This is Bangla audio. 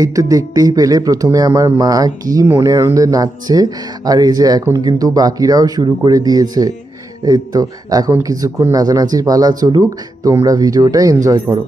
এই তো দেখতেই পেলে প্রথমে আমার মা কি মনে আনন্দে নাচছে, আর এই যে এখন কিন্তু বাকিরাও শুরু করে দিয়েছে। এই তো এখন কিছুক্ষণ নাচানাচির পালা চলুক, তোমরা ভিডিওটা এনজয় করো।